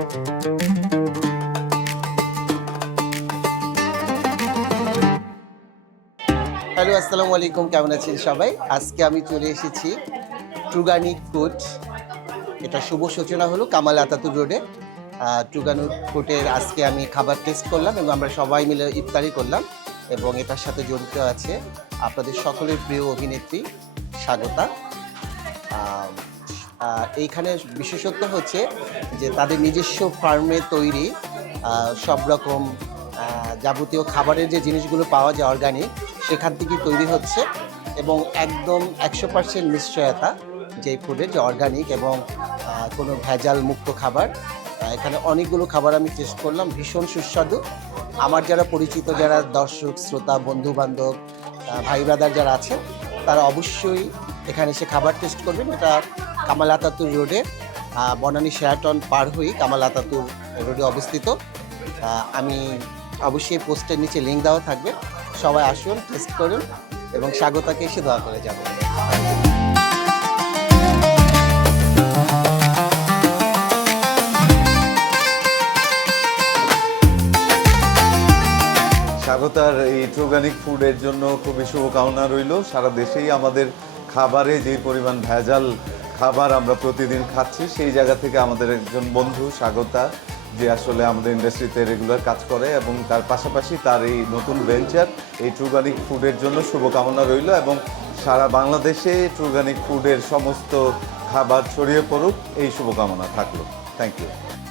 Hello, আসসালামু আলাইকুম। কেমন আছেন সবাই? আজকে আমি চলে এসেছি ট্রুগানিক ফুড। এটা শুভ সূচনা হলো কামাল আতাতুর রোডে। ট্রুগানিক ফুডের আজকে আমি খাবার টেস্ট করলাম এবং আমরা সবাই মিলে ইফতারি করলাম এবং এটার সাথে জড়িত আছে আপনাদের সকলের প্রিয় অভিনেত্রী স্বাগতা। আহ, এইখানে বিশেষত্ব হচ্ছে যে তাদের নিজস্ব ফার্মে তৈরি সব রকম যাবতীয় খাবারের যে জিনিসগুলো পাওয়া যায় অর্গানিক, সেখান থেকেই তৈরি হচ্ছে এবং একদম 100% নিশ্চয়তা যে ফুডের যে অর্গানিক এবং কোনো ভেজাল মুক্ত খাবার। এখানে অনেকগুলো খাবার আমি টেস্ট করলাম, ভীষণ সুস্বাদু। আমার যারা পরিচিত, যারা দর্শক শ্রোতা বন্ধু বান্ধব ভাই ব্রাদার যারা আছেন, তারা অবশ্যই এখানে এসে খাবার টেস্ট করবেন। এটা কামাল আতাতুর রোডে, বনানী শেরাটন পার হয়ে কামাল আতাতুর রোডে অবস্থিত। আমি অবশ্যই পোস্টের নিচে লিঙ্ক দেওয়া থাকবে, সবাই আসুন, টেস্ট করুন এবং স্বাগতাকে এসে দোয়া করে যাবেন। স্বাগতার এই ট্রুগানিক ফুডের জন্য খুবই শুভকামনা রইল। সারা দেশেই আমাদের খাবারে যে পরিমাণ ভেজাল খাবার আমরা প্রতিদিন খাচ্ছি, সেই জায়গা থেকে আমাদের একজন বন্ধু স্বাগতা, যে আসলে আমাদের ইন্ডাস্ট্রিতে রেগুলার কাজ করে এবং তার পাশাপাশি তার এই নতুন ভেঞ্চার এই ট্রুগানিক ফুডের জন্য শুভকামনা রইল এবং সারা বাংলাদেশে ট্রুগানিক ফুডের সমস্ত খাবার ছড়িয়ে পড়ুক, এই শুভকামনা থাকলো। Thank you.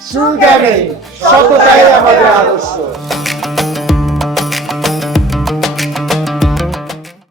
ট্রুগানিক, সততাই আমাদের আদর্শ।